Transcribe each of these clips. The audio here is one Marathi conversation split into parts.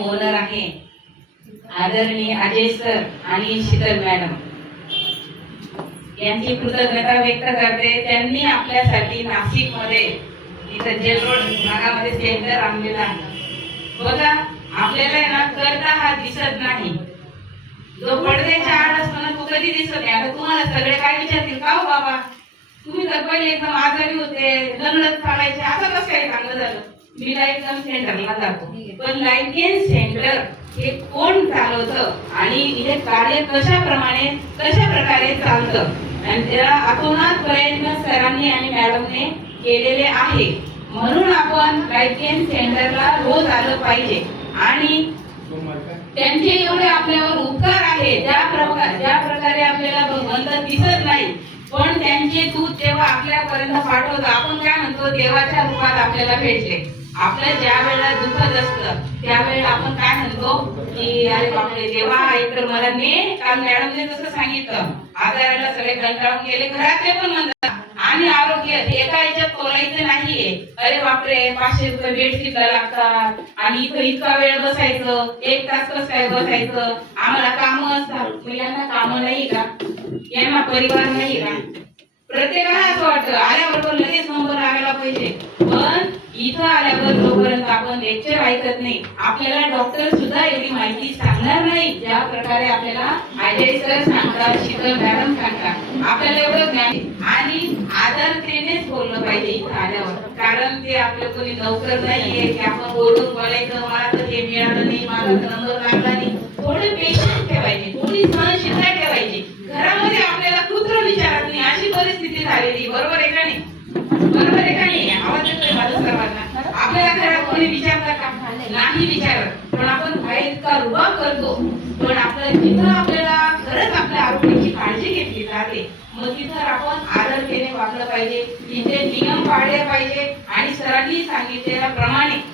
ओनर आहे आदरणीय अजय सर आणि शीतल मॅडम यांची कृतज्ञता व्यक्त करते। त्यांनी आपल्यासाठी नाशिक मध्ये इथं जेल रोड भागामध्ये सेंटर आणलेला आहे। बघा आपल्याला ना करता हा दिसत नाही, जो पडद्याच्या आड असतो ना तो कधी दिसत नाही। आता तुम्हाला सगळे काय विचारतील, का हो बाबा तुम्ही तर पहिले एकदम आजारी होते, लग्नच चालायचे, असं कसं काय चांगलं झालं? मी लाईफ गेन सेंटरला जातो, पण लाईफ गेन सेंटर हे कोण चालवतं आणि हे कार्य कशा प्रकारे चालतं आणि त्याला अतोनात प्रयत्न सरांनी आणि मॅडमने केलेले आहे। म्हणून आपण लाईफ गेन सेंटरला रोज आलं पाहिजे आणि त्यांचे एवढे आपल्यावर उपकार आहे। ज्या प्रकारे आपल्याला भगवंत दिसत नाही, पण त्यांचे दूत जेव्हा आपल्यापर्यंत पाठवतो, आपण काय म्हणतो, देवाच्या रूपात आपल्याला भेटले। आपलं ज्या वेळेला दुखत असतं त्यावेळेला आपण काय म्हणतो की अरे बापरे देवा एकतर मला ने, काल मॅडमने जसं सांगितलं आजाराला सगळे कंटाळून गेले, घरातले पण म्हणतात आणि आरोग्य एका याच्यात तोलायचं नाहीये। अरे बापरे 500 रुपये बेडशीटला लागतात आणि इथं इतका वेळ बसायचं, 1 तास कसं काय बसायचं, आम्हाला कामं असतात। यांना कामं नाही का? यांना परिवार नाही का? प्रत्येकाला असं वाटतं आल्याबरोबर लगेच नंबर लागायला पाहिजे, पण इथं आल्यावर जोपर्यंत आपण लेक्चर ऐकत नाही आपल्याला डॉक्टर सुद्धा एवढी माहिती सांगणार नाही ज्या प्रकारे आपल्याला अजय सर सांगतात, शीतल मॅडम सांगतात। आपल्याला एवढं ज्ञान आणि आदरतेनेच बोललं पाहिजे इथं आल्यावर, कारण ते आपलं कोणी नोकर नाहीये की आपण बोलून बोलायचं मला तर हे मिळालं नाही, मला तर नंबर लागला नाही। थोडे पेशन्स ठेवायचे, थोडी सहनशीलता ठेवायची। घरामध्ये आपल्याला कुत्र विचारत नाही अशी परिस्थिती झालेली, बरोबर आहे का नाही? बरोबर आहे का नाही? आवाज येतोय माझा सर्वांना? आपल्याला घरात कोणी विचारतं का? नाही विचारत, पण आपण बाहेर इतका रुबाब करतो, पण आपलं जिथं आपल्याला खरंच आपल्या आरोग्याची काळजी घेतली जाते मग तिथं आपण आदरतेने वागलं पाहिजे, तिथे नियम पाळले पाहिजे आणि सरांनी सांगितलेल्याप्रमाणे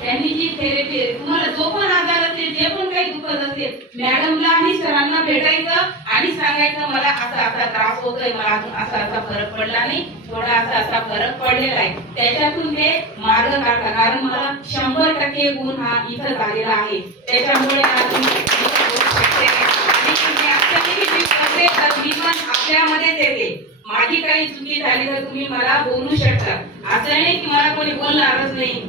त्यांनी जी थेरपी तुम्हाला जो पण आजार असेल, जे पण काही दुखत असेल, मॅडमला आणि सरांना भेटायचं आणि सांगायचं मला असा त्रास होतोय, मला अजून असा फरक पडला नाही, थोडा असा फरक पडलेला आहे। त्याच्यातून ते मार्ग काढता, कारण मला 100% गुण हा इथं झालेला आहे। त्याच्यामुळे मी पण आपल्यामध्येच येते, माझी काही चुकी झाली तर तुम्ही मला बोलू शकता, असं नाही की मला कोणी बोलणारच नाही।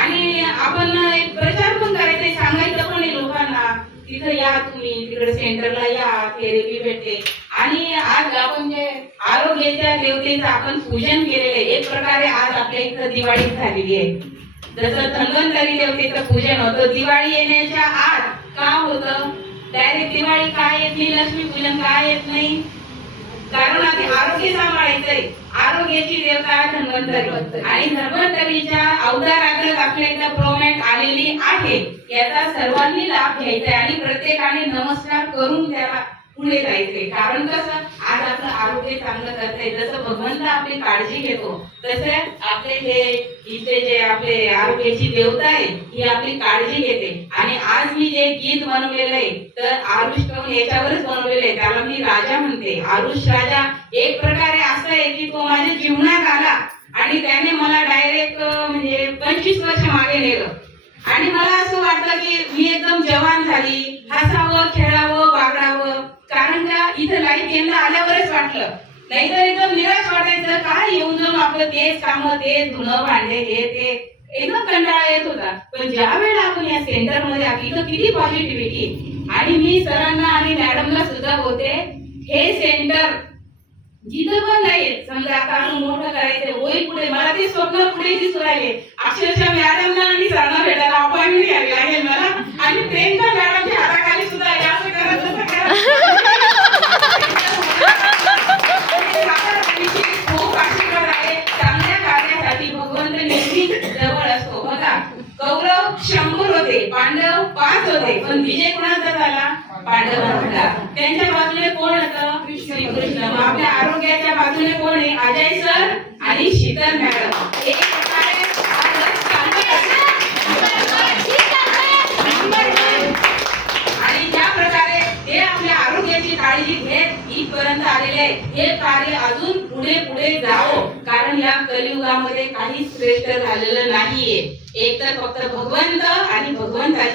आणि आपण एक प्रचार पण करायचा, सांगायचं पण लोकांना तिथं या, तुम्ही तिकडे सेंटरला या, थेरपी भेटते। आणि आज आपण जे आरोग्याच्या देवतेचं आपण पूजन केलेले, एक प्रकारे आज आपल्या इथं दिवाळी झालेली आहे। जसं धन्वंतरी देवतेचं पूजन होतं दिवाळी येण्याच्या आत, का होतं डायरेक्ट दिवाळी काय येत नाही, लक्ष्मीपूजन काय येत नाही, कारण आधी आरोग्य सांभाळायचंय। आरोग्याची देवता धन्वंतरी आणि धन्वंतरीच्या अवतारात आपल्या इथं प्रोमेट आलेली आहे, याचा सर्वांनी लाभ घ्यायचा आणि प्रत्येकाने नमस्कार करून त्याला पुढे जायचे। कारण कसं आज आपलं आरोग्य चांगलं करताय, जसं भगवंत आपली काळजी घेतो तसं आपले हे इथे जे आपले आरोग्याची देवता आहे ही आपली काळजी घेते। आणि आज मी जे गीत बनवलेलं आहे तर आरुष टोन याच्यावरच बनवलेलं आहे, त्याला मी राजा म्हणते। आरुष राजा एक प्रकारे असं आहे की तो माझ्या जीवनात आला आणि त्याने मला डायरेक्ट म्हणजे 25 वर्ष मागे नेलं आणि मला असं वाटलं की मी एकदम जवान झाली, हसावं, खेळावं, बागडावं, कारण का इथं लाईफ गेनला आल्यावरच वाटलं, नाहीतर एकदम निराश वाटायचं, काय येऊन जाऊन आपलं तेच कामं, तेच धुणं भांडे, हे ते एकदम कंटाळा येत होता। पण ज्या वेळेला आपण या सेंटर मध्ये इथं किती पॉझिटिव्हिटी, आणि मी सरांना आणि मॅडमला सुद्धा बोलते हे सेंटर जिथं पण जाईल, समजा आता आपण मोठं करायचं होईल पुढे, मला ते स्वप्न पुढे दिसू राहिले, अक्षरशः मॅडमला आणि सरांना भेटायला अपॉइंटमेंट घ्यावी लागेल मला आणि प्रियंका मॅडमच्या हाताखाली सुद्धा असं करा तसं करा खूप आशीर्वाद आहे। चांगल्या कार्यासाठी भगवंत नेहमी जवळ असतो। बघा कौरव 100 होते, पांडव 5 होते, पण विजय कोणाचा झाला? पांडवांचा। त्यांच्या बाजूने कोण होतं? श्रीकृष्ण। आपल्या आरोग्याच्या बाजूने कोण आहे? अजय सर आणि शीतल मॅडम। एक प्रकारे आणि ज्या प्रकारे ते आपल्या आरोग्याची काळजी घेत इथपर्यंत आलेले हे कार्य अजून पुढे पुढे जावो, कारण या कलियुगामध्ये काही श्रेष्ठ झालेलं नाहीये। एक तर फक्त भगवंत आणि भगवंताची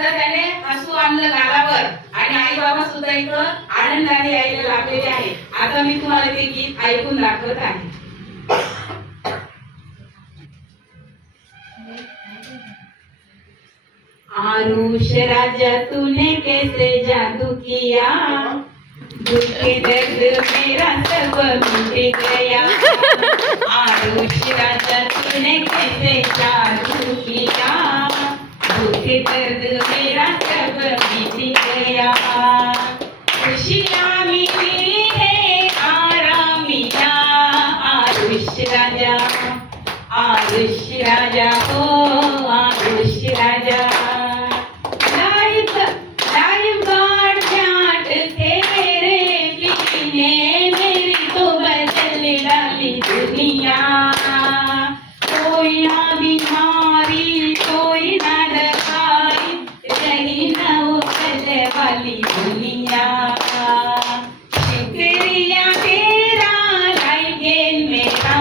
सुद्धा त्याने हसू आणलं गालावर आणि आई बाबा सुद्धा इथं आनंदाने यायला लागलेले आहे. आता मी तुम्हाला ते गीत ऐकून दाखवत आहे. आरुष राजा तूने कैसे जादू किया, दुख दर्द मेरा सब मिट गया. आरुष राजा तूने कैसे जादू किया, दुख दर्द मेरा सब मिट गया. खुशियाँ मिली है आराम मिला. आरुष राजा, आरुष राजा हो आरुष राजा. दुनिया कोई ना बीमारी कोई ना दवाई, रही ना वो चले वाली दुनिया. शुक्रिया तेरा लाइगेन मेरा.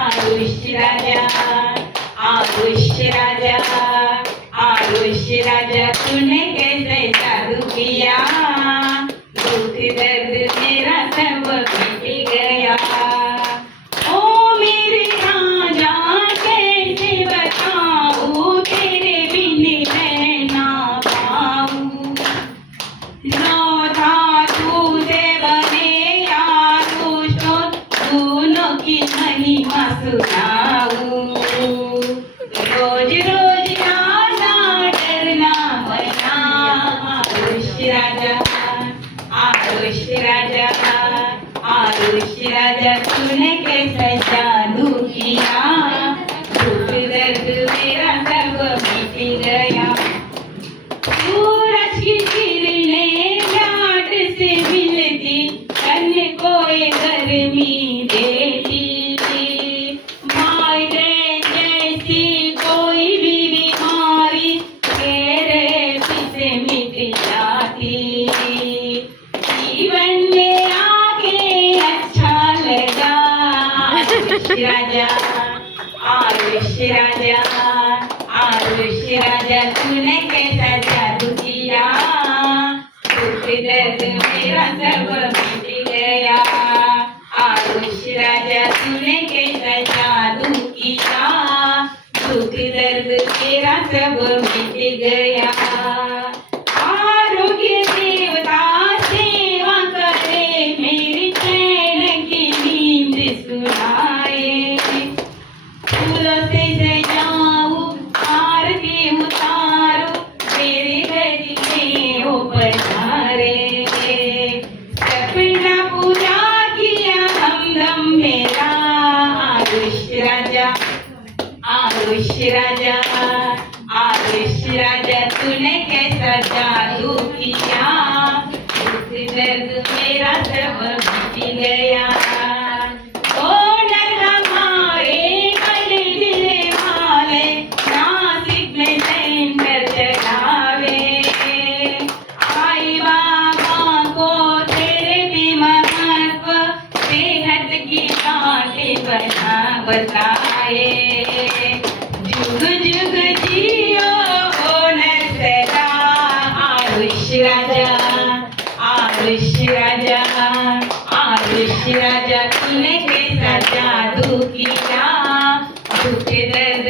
आरुष राजा, आरुष राजा, आरुष राजा तूने कैसे जादू किया, दुख दर्द मेरा सब मिट गया. रोज रोज आना डरना मना. आरुष राजा, आरुष राजा, आरुष राजा तूने कैसा जादू किया, दुख दर्द मेरा सब मिट गया. सूरज की किरणें लाट से मिलती, तन को गर्मी देती. राजा, आरुष राजा, आरुष राजा तूने कैसा जादू किया, दुख दर्द मेरा सब मिट गया. आरुष राजा तूने कैसा जादू किया, दुख दर्द मेरा सब मिट गया. आरोग्य देवता सेवा करे, मेरी चैन की नींद सुनाए. फूलों से सजाऊं आरती उतारूं, मेरे घर में हो पधारे. सपना पूरा किया हमदम मेरा. आरुष राजा, आरुष राजा, आरुष राजा तूने कैसा जादू किया, दुख दर्द मेरा सब मिट गया. बताए जुग जुग जियो होनर सदा. आरुष राजा, आरुष राजा, आरुष राजा तूने कैसा जादू किया, दुख दर्द